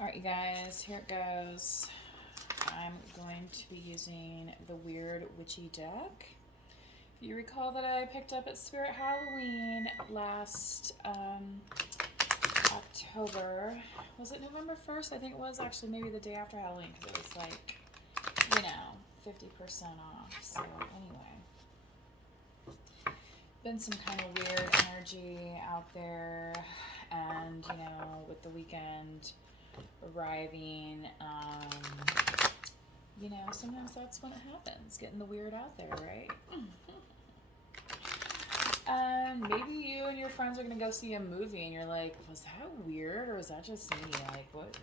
All right, you guys, here it goes. I'm going to be using the Weird Witchy deck. If you recall that I picked up at Spirit Halloween last October. Was it November 1st? I think it was actually maybe the day after Halloween because it was like, 50% off. So, anyway, been some kind of weird energy out there, and with the weekend arriving, sometimes that's when it happens, getting the weird out there, right? Maybe you and your friends are gonna go see a movie and you're like, was that weird or was that just me? Like, what,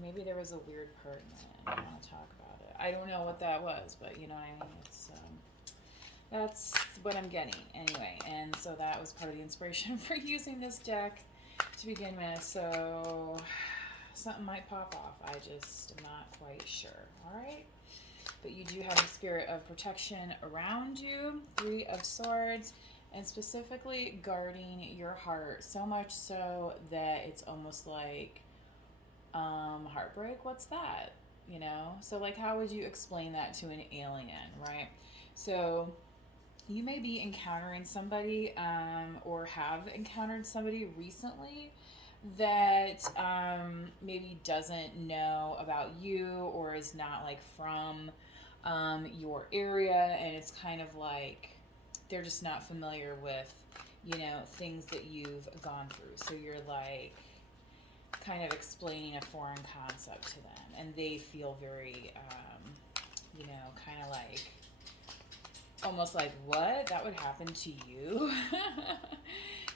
maybe there was a weird part in it and I want to talk about it. I don't know what that was, but you know what I mean? It's, that's what I'm getting anyway. And so that was part of the inspiration for using this deck to begin with. So something might pop off. I just am not quite sure. All right. But you do have a spirit of protection around you, 3 of Swords, and specifically guarding your heart. So much so that it's almost like heartbreak. What's that? So like, how would you explain that to an alien, right? So you may be encountering somebody or have encountered somebody recently that maybe doesn't know about you or is not like from your area, and it's kind of like they're just not familiar with things that you've gone through, so you're like kind of explaining a foreign concept to them and they feel very kind of like almost like, what? That would happen to you?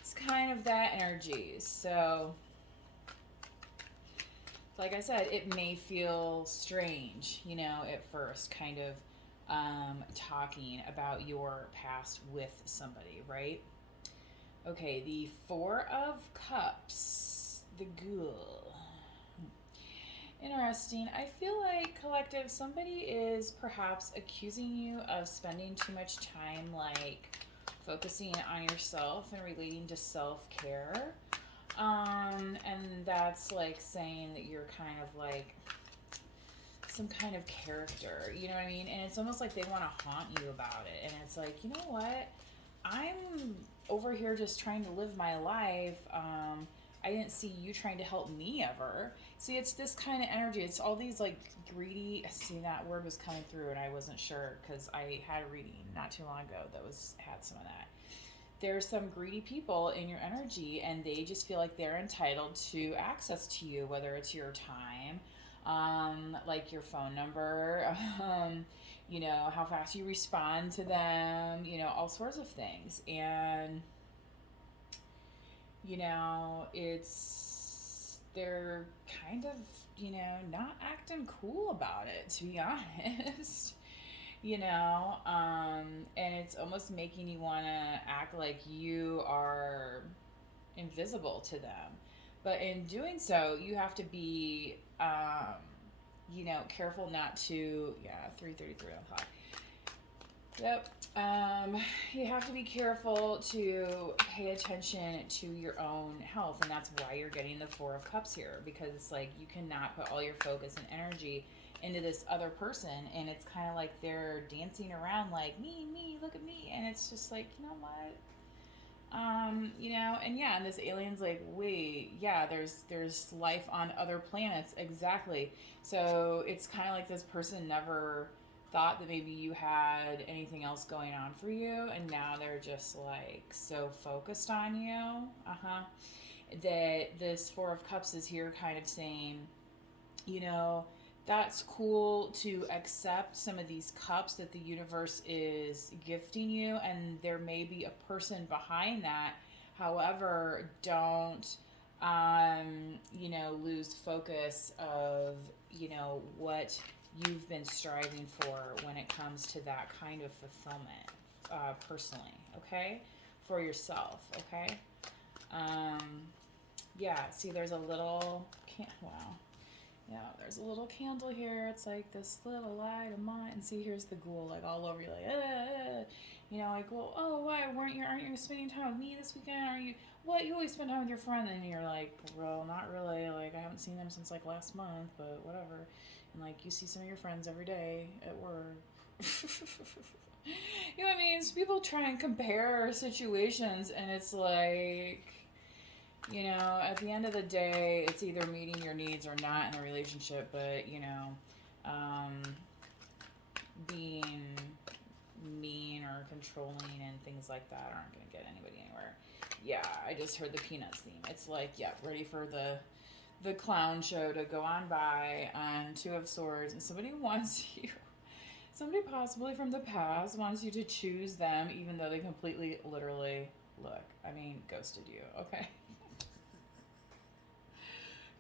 It's kind of that energy. So, like I said, it may feel strange, at first, kind of talking about your past with somebody, right? Okay, the 4 of Cups, the Ghoul. Interesting. I feel like, collective, somebody is perhaps accusing you of spending too much time like focusing on yourself and relating to self-care. And that's like saying that you're kind of like some kind of character, you know what I mean? And it's almost like they want to haunt you about it. And it's like, you know what? I'm over here just trying to live my life. I didn't see you trying to help me ever. See, it's this kind of energy. It's all these like greedy. See, that word was coming through, and I wasn't sure because I had a reading not too long ago that had some of that. There's some greedy people in your energy, and they just feel like they're entitled to access to you, whether it's your time, like your phone number, how fast you respond to them, all sorts of things. And they're kind of, not acting cool about it, to be honest. And it's almost making you want to act like you are invisible to them. But in doing so, you have to be, careful not to, 3:33 on the clock. Yep. You have to be careful to pay attention to your own health, and that's why you're getting the 4 of Cups here, because it's like you cannot put all your focus and energy into this other person, and it's kind of like they're dancing around like me, look at me, and it's just like, you know what? And this alien's like, wait, yeah, there's life on other planets, exactly. So it's kind of like this person never thought that maybe you had anything else going on for you, and now they're just like so focused on you. That this 4 of Cups is here kind of saying, that's cool to accept some of these cups that the universe is gifting you, and there may be a person behind that. However, don't lose focus of what you've been striving for when it comes to that kind of fulfillment, personally, okay, for yourself, okay. See, there's a little yeah, there's a little candle here. It's like this little light of mine. And see, here's the Ghoul, like all over you, like, like, well, oh, why aren't you spending time with me this weekend? Are you, what, you always spend time with your friend? And you're like, bro, not really. Like, I have haven't seen them since like last month, but whatever. And like you see some of your friends every day at work. You know what I mean? So people try and compare situations, and it's like, you know, at the end of the day, it's either meeting your needs or not in a relationship, but, you know, being mean or controlling and things like that aren't going to get anybody anywhere. Yeah, I just heard the Peanuts theme. It's like, yeah, ready for the clown show to go on by on Two of Swords, and somebody wants you, somebody possibly from the past wants you to choose them, even though they completely, literally, look, I mean, ghosted you, okay?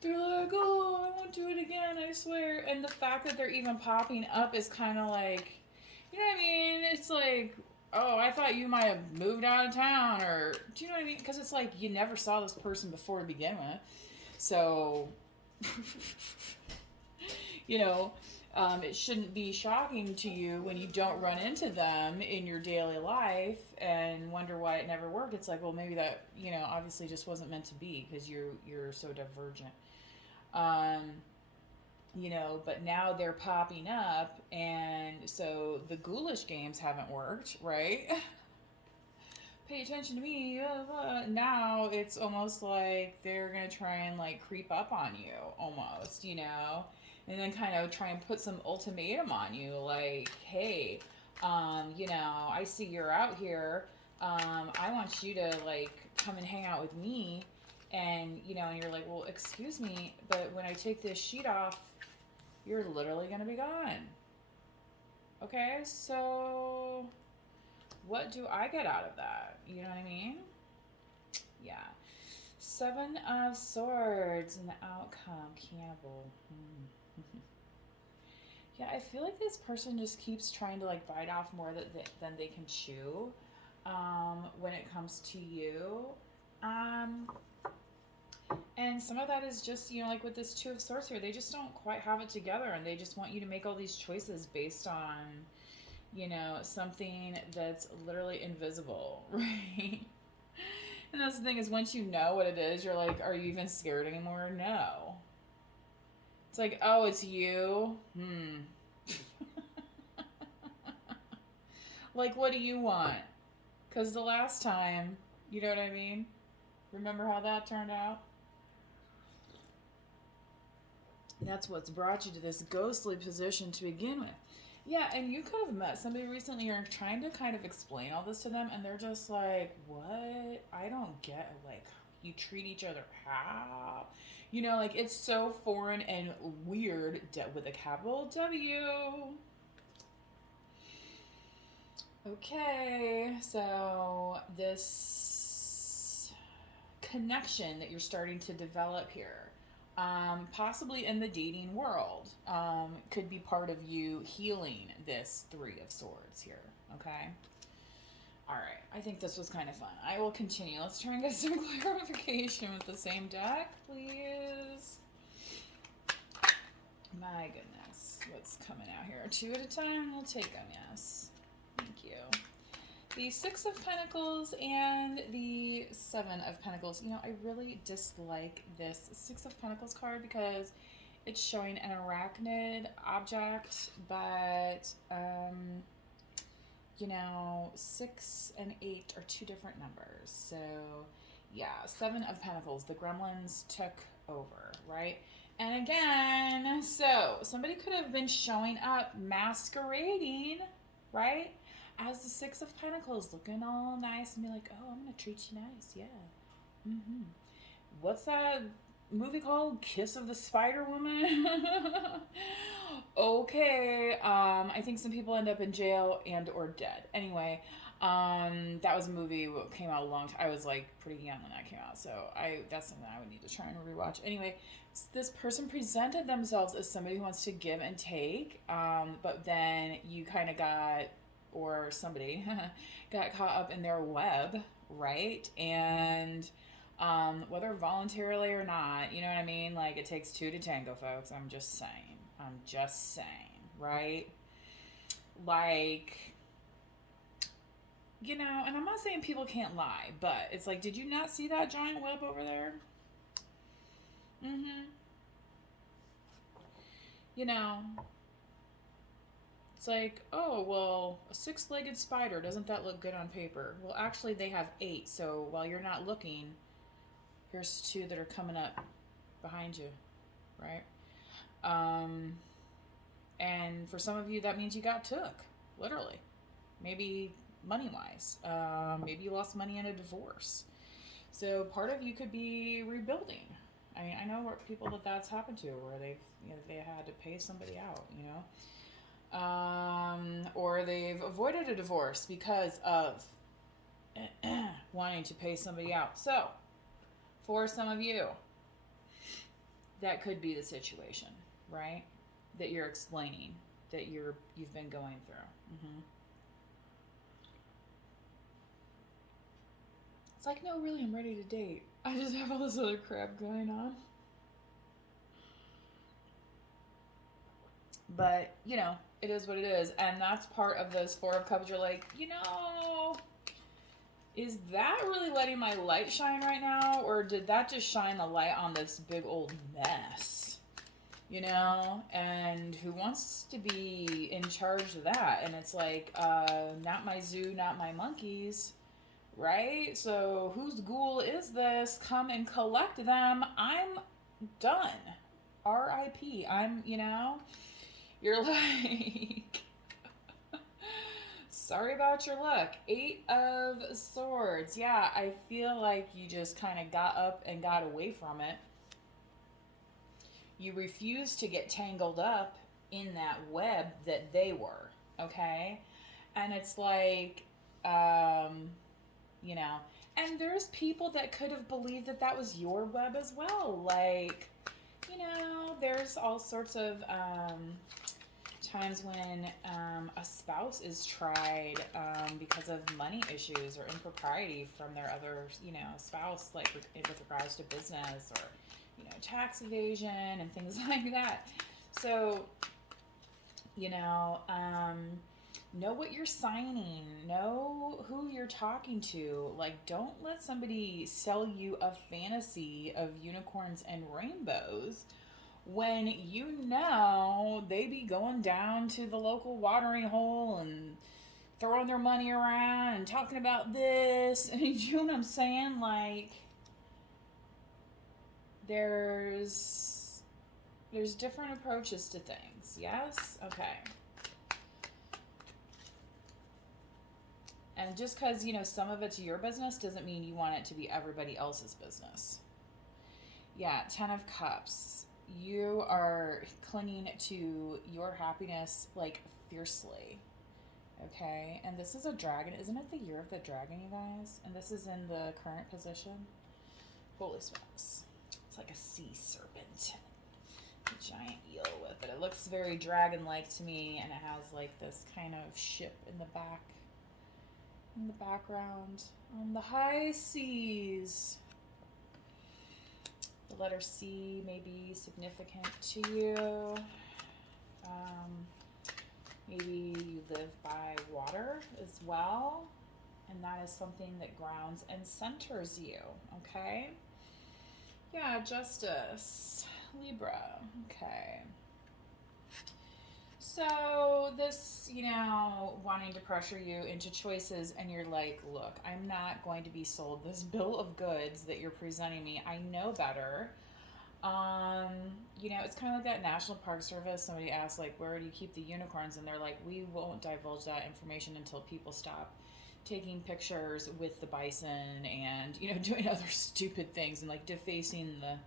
They're like, oh, I won't do it again, I swear. And the fact that they're even popping up is kind of like, you know what I mean? It's like, oh, I thought you might have moved out of town, or, do you know what I mean? Because it's like you never saw this person before to begin with. So, you know, it shouldn't be shocking to you when you don't run into them in your daily life and wonder why it never worked. It's like, well, maybe that, you know, obviously just wasn't meant to be because you're so divergent. You know, but now they're popping up, and so the ghoulish games haven't worked, right? Pay attention to me. Now it's almost like they're gonna try and like creep up on you, almost, you know, and then kind of try and put some ultimatum on you, like, hey, you know, I see you're out here. I want you to like come and hang out with me, and you know, and you're like, well, excuse me, but when I take this sheet off, you're literally gonna be gone. Okay, so what do I get out of that? You know what I mean? Yeah. Seven of Swords and the outcome, cannibal. Yeah, I feel like this person just keeps trying to like bite off more than they can chew when it comes to you. And some of that is just, you know, like with this Two of Swords here, they just don't quite have it together, and they just want you to make all these choices based on, you know, something that's literally invisible, right? And that's the thing, is once you know what it is, you're like, are you even scared anymore? No. It's like, oh, it's you? Like, what do you want? Because the last time, you know what I mean? Remember how that turned out? That's what's brought you to this ghostly position to begin with. Yeah, and you could have met somebody recently, you're trying to kind of explain all this to them, and they're just like, what? I don't get it. Like, you treat each other how? You know, like, it's so foreign and weird with a capital W. Okay, so this connection that you're starting to develop here, possibly in the dating world, could be part of you healing this Three of Swords here, okay? All right, I think this was kind of fun. I will continue. Let's try and get some clarification with the same deck, please. My goodness, what's coming out here? Two at a time, we'll take them, yes. Thank you. The Six of Pentacles and the Seven of Pentacles. You know, I really dislike this Six of Pentacles card because it's showing an arachnid object, but, you know, 6 and 8 are two different numbers. So, yeah, Seven of Pentacles. The gremlins took over, right? And again, so somebody could have been showing up masquerading, right, as the Six of Pentacles, looking all nice and be like, oh, I'm going to treat you nice, yeah. What's that movie called? Kiss of the Spider Woman? Okay, I think some people end up in jail and or dead. Anyway, that was a movie that came out a long time. I was like pretty young when that came out, so that's something I would need to try and rewatch. Anyway, this person presented themselves as somebody who wants to give and take, but then you kind of got, or somebody got caught up in their web, right? And whether voluntarily or not, you know what I mean? Like, it takes two to tango, folks. I'm just saying, right? Like, you know, and I'm not saying people can't lie, but it's like, did you not see that giant web over there? You know, it's like, oh, well, a six-legged spider, doesn't that look good on paper? Well, actually, they have eight, so while you're not looking, here's two that are coming up behind you, right? Um, and for some of you, that means you got took, literally. Maybe money wise. Maybe you lost money in a divorce. So part of you could be rebuilding. I mean, I know people that's happened to, where they had to pay somebody out, or they've avoided a divorce because of wanting to pay somebody out. So, for some of you, that could be the situation, right? That you're explaining, that you've been going through. It's like, no, really, I'm ready to date. I just have all this other crap going on. But, it is what it is. And that's part of this Four of Cups. You're like, is that really letting my light shine right now? Or did that just shine the light on this big old mess? And who wants to be in charge of that? And it's like, not my zoo, not my monkeys, right? So whose ghoul is this? Come and collect them. I'm done. R.I.P. You're like, sorry about your luck. 8 of Swords. Yeah, I feel like you just kind of got up and got away from it. You refused to get tangled up in that web that they were, okay? And it's like, and there's people that could have believed that was your web as well. Like, there's all sorts of times when a spouse is tried because of money issues or impropriety from their other, spouse, like with regards to business or, tax evasion and things like that. So, know what you're signing, know who you're talking to. Like, don't let somebody sell you a fantasy of unicorns and rainbows when they be going down to the local watering hole and throwing their money around and talking about this. And you know what I'm saying? Like, there's different approaches to things. Yes? Okay. And just because, some of it's your business doesn't mean you want it to be everybody else's business. Yeah, 10 of Cups. You are clinging to your happiness, like, fiercely. Okay? And this is a dragon. Isn't it the year of the dragon, you guys? And this is in the current position. Holy smokes. It's like a sea serpent. A giant eel with it. It looks very dragon-like to me, and it has, like, this kind of ship in the background on the high seas. The letter C may be significant to you. Maybe you live by water as well, and that is something that grounds and centers you, okay? Yeah, Justice, Libra, okay. So this, wanting to pressure you into choices, and you're like, look, I'm not going to be sold this bill of goods that you're presenting me. I know better. It's kind of like that National Park Service. Somebody asked, like, where do you keep the unicorns? And they're like, we won't divulge that information until people stop taking pictures with the bison and, doing other stupid things and, like, defacing the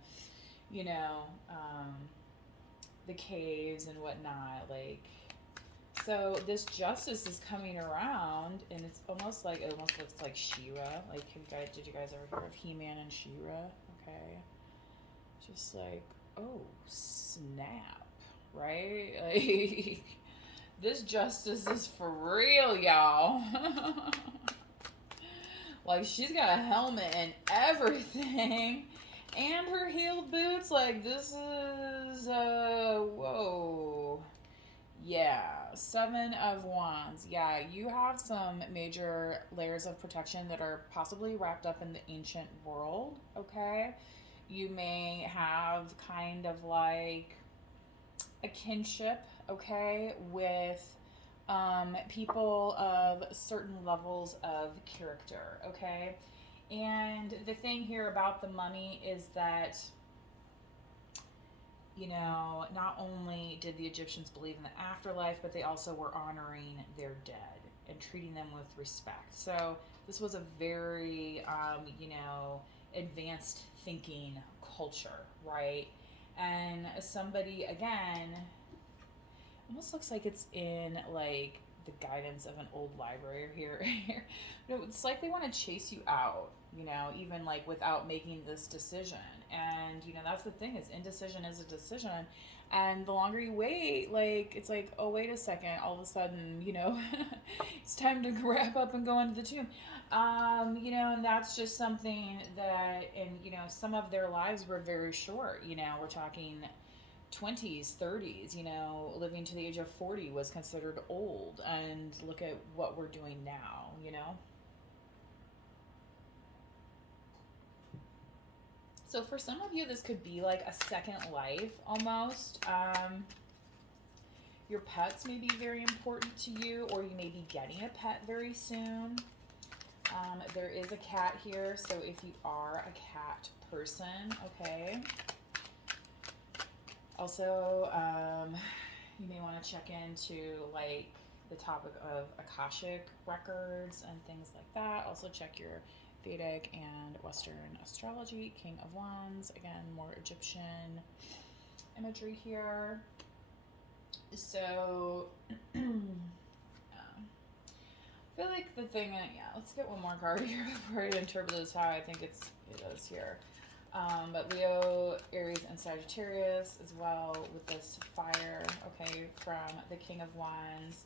caves and whatnot. Like, so this Justice is coming around, and it almost looks like She-Ra. Like, did you guys ever hear of He-Man and She-Ra? Okay. Just like, oh, snap, right? Like, this Justice is for real, y'all. Like, she's got a helmet and everything, and her heeled boots. Like, this is, whoa. Yeah, 7 of Wands. Yeah, you have some major layers of protection that are possibly wrapped up in the ancient world, okay? You may have kind of like a kinship, okay, with people of certain levels of character, okay? And the thing here about the mummy is that, you know, not only did the Egyptians believe in the afterlife, but they also were honoring their dead and treating them with respect. So this was a very, you know, advanced thinking culture, right? And somebody, again, almost looks like it's in like the guidance of an old library here. It's like they want to chase you out, you know, even like without making this decision. And you know, that's the thing, is indecision is a decision. And the longer you wait, like it's like, oh wait a second, all of a sudden, you know, it's time to wrap up and go into the tomb. You know, and that's just something that, and you know, some of their lives were very short. You know, we're talking 20s, 30s, you know, living to the age of 40 was considered old. And look at what we're doing now, you know? So for some of you, this could be like a second life almost. Your pets may be very important to you, or you may be getting a pet very soon. There is a cat here, so if you are a cat person, okay. Also, you may want to check into like the topic of Akashic records and things like that. Also check your Vedic and Western astrology. King of Wands, again, more Egyptian imagery here. So, I feel like the thing, yeah, let's get one more card here before I interpret this how I think it is here. But Leo, Aries, and Sagittarius as well with this fire, okay, from the King of Wands,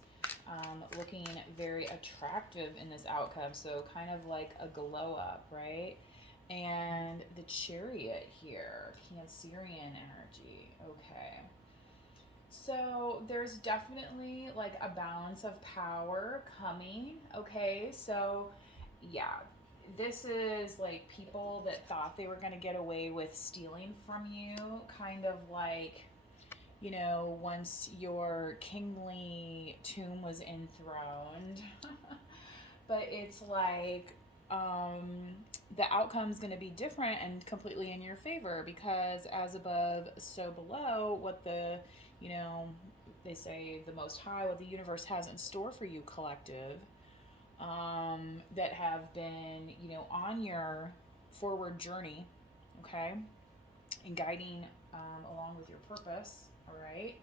looking very attractive in this outcome. So kind of like a glow up, right? And the Chariot here, Cancerian energy, okay. So there's definitely like a balance of power coming, okay? So yeah, this is like people that thought they were going to get away with stealing from you, kind of like, you know, once your kingly tomb was enthroned. But it's like the outcome's going to be different and completely in your favor, because as above, so below, what the, you know, they say the Most High, what the universe has in store for you, collective, that have been, you know, on your forward journey, okay, and guiding along with your purpose, all right,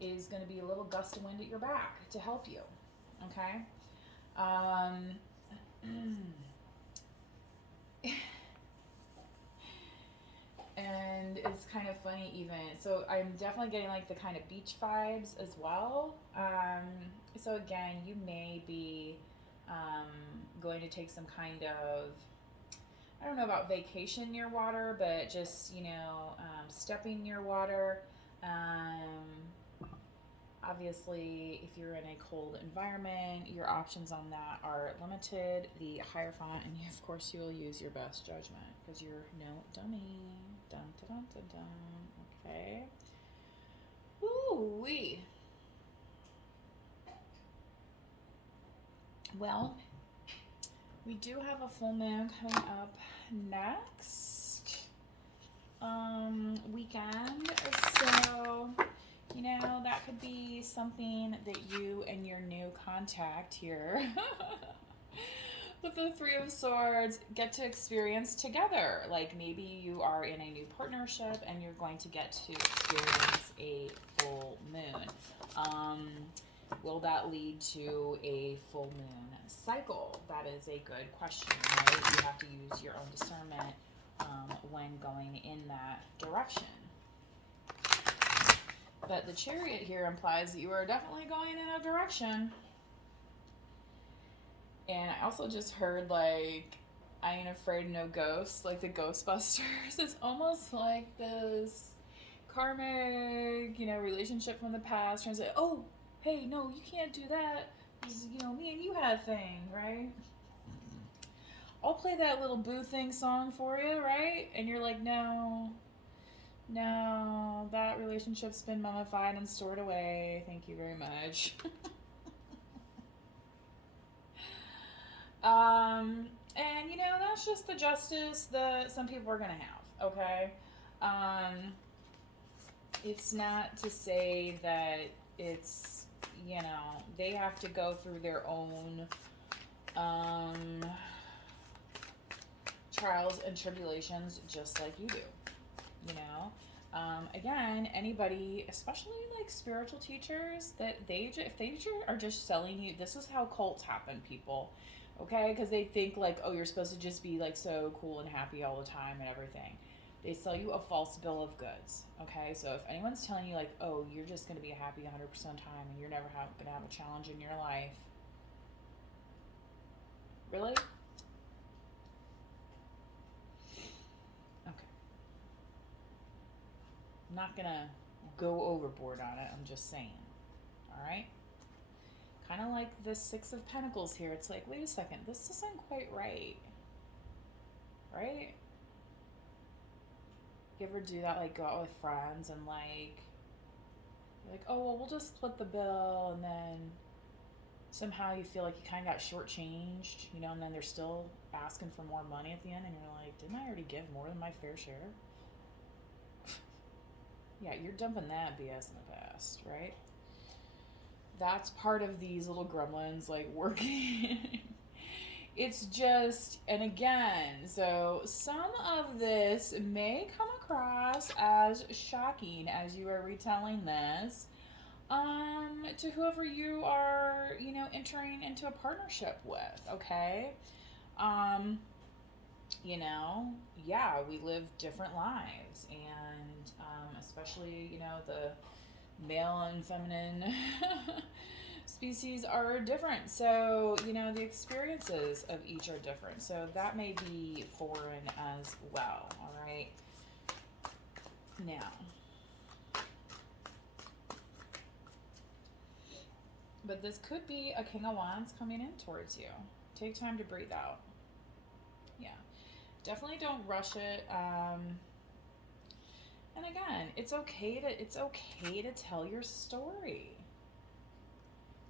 is going to be a little gust of wind at your back to help you, okay. And it's kind of funny even, so I'm definitely getting like the kind of beach vibes as well. So again, you may be going to take some kind of, I don't know about vacation near water, but just, you know, stepping near water. Obviously, if you're in a cold environment, your options on that are limited. The Hierophant, and of course, you'll use your best judgment because you're no dummy. Dun dun dun dun dun. Okay. Ooh wee. Well, we do have a full moon coming up next weekend, so you know, that could be something that you and your new contact here with the Three of Swords get to experience together. Like maybe you are in a new partnership and you're going to get to experience a full moon. Will that lead to a full moon cycle? That is a good question, right? You have to use your own discernment when going in that direction. But the Chariot here implies that you are definitely going in a direction. And I also just heard, like, I ain't afraid of no ghosts, like the Ghostbusters. It's almost like this karmic, you know, relationship from the past trying to say, oh, hey, no, you can't do that. This is, you know, me and you had a thing, right? I'll play that little Boo Thing song for you, right? And you're like, no, that really relationship's been mummified and stored away. Thank you very much. And you know, that's just the justice that some people are gonna have, okay? Um, it's not to say that it's, you know, they have to go through their own trials and tribulations just like you do, you know? Again, anybody, especially like spiritual teachers, that if they are just selling you, this is how cults happen, people, okay? Because they think like, oh, you're supposed to just be like so cool and happy all the time and everything. They sell you a false bill of goods, okay? So if anyone's telling you like, oh, you're just going to be happy 100% of the time and you're never going to have a challenge in your life, really? Okay. I'm not going to go overboard on it. I'm just saying, all right? Kind of like the Six of Pentacles here. It's like, wait a second, this isn't quite right, right? You ever do that, like go out with friends and like, you're like, oh, well, we'll just split the bill, and then somehow you feel like you kind of got shortchanged, you know, and then they're still asking for more money at the end, and you're like, didn't I already give more than my fair share? Yeah, you're dumping that BS in the past, right? That's part of these little gremlins, like, working. It's just, and again, so some of this may come across as shocking as you are retelling this to whoever you are, you know, entering into a partnership with, okay? You know, yeah, we live different lives, and especially, you know, the male and feminine species are different. So, you know, the experiences of each are different. So that may be foreign as well, all right? Now, but this could be a King of Wands coming in towards you. Take time to breathe out. Yeah. Definitely don't rush it. And again, it's okay to tell your story.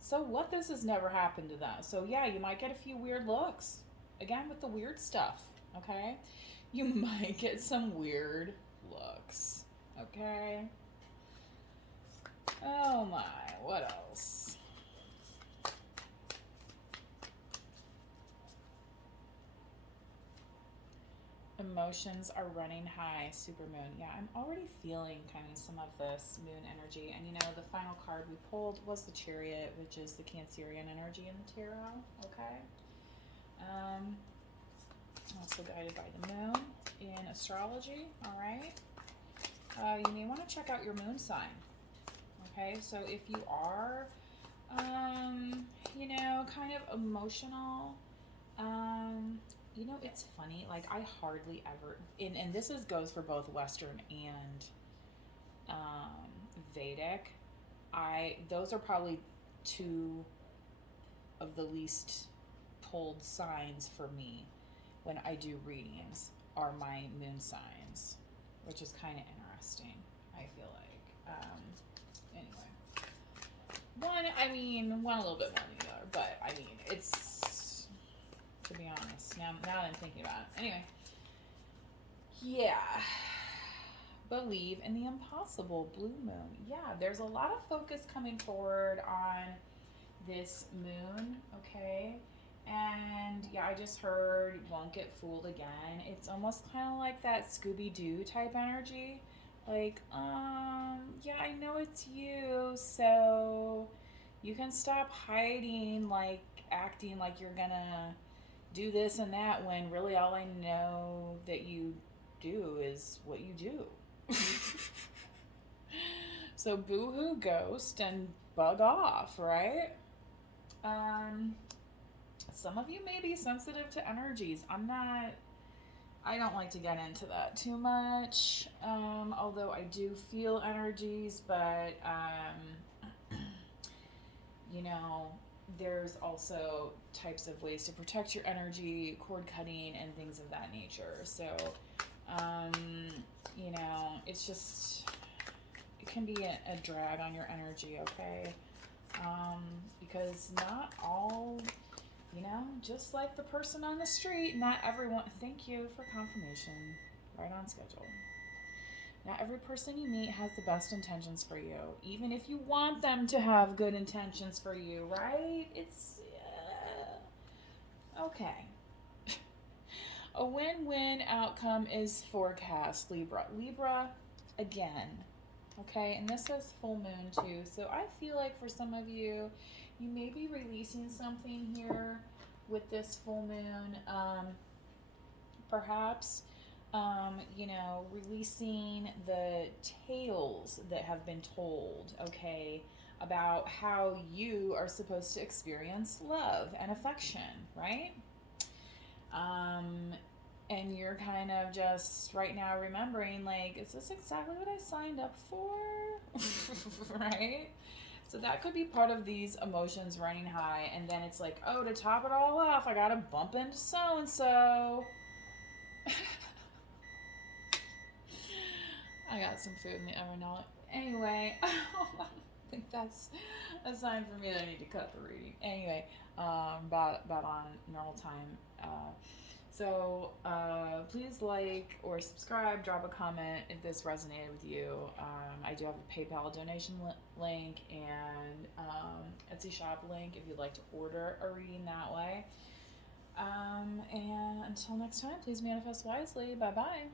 So what, this has never happened to them. So yeah, you might get a few weird looks. Again, with the weird stuff, okay? You might get some weird looks, okay? Oh my, what else? Emotions are running high, supermoon. Yeah, I'm already feeling kind of some of this moon energy. And you know, the final card we pulled was the Chariot, which is the Cancerian energy in the tarot, okay? Also guided by the moon in astrology, all right? You may want to check out your moon sign, okay? So if you are, you know, kind of emotional, you know, it's funny, like I hardly ever, and this goes for both Western and Vedic. Those are probably two of the least pulled signs for me when I do readings are my moon signs, which is kind of interesting, I feel like. Anyway. One a little bit more than the other, but I mean, it's, to be honest, now that I'm thinking about it. Anyway, yeah. Believe in the impossible, blue moon. Yeah, there's a lot of focus coming forward on this moon, okay? And yeah, I just heard won't get fooled again. It's almost kind of like that Scooby-Doo type energy. Like, yeah, I know it's you, so you can stop hiding, like acting like you're gonna do this and that, when really all I know that you do is what you do. So boo-hoo, ghost, and bug off, right? Some of you may be sensitive to energies. I don't like to get into that too much, although I do feel energies, but, you know, there's also types of ways to protect your energy, cord cutting, and things of that nature. So, you know, it's just, it can be a drag on your energy, okay? Because not all, just like the person on the street, not everyone, thank you for confirmation, right on schedule. Not every person you meet has the best intentions for you, even if you want them to have good intentions for you, right? It's, okay. A win-win outcome is forecast, Libra. Libra, again, okay? And this says full moon too. So I feel like for some of you, you may be releasing something here with this full moon. Perhaps, releasing the tales that have been told, okay, about how you are supposed to experience love and affection, right? And you're kind of just right now remembering, like, is this exactly what I signed up for? Right? So that could be part of these emotions running high. And then it's like, oh, to top it all off, I got to bump into so and so. I got some food in the oven now. Anyway, I think that's a sign for me that I need to cut the reading. Anyway, about on normal time. So please like or subscribe, drop a comment if this resonated with you. I do have a PayPal donation link and Etsy shop link if you'd like to order a reading that way. And until next time, please manifest wisely. Bye-bye.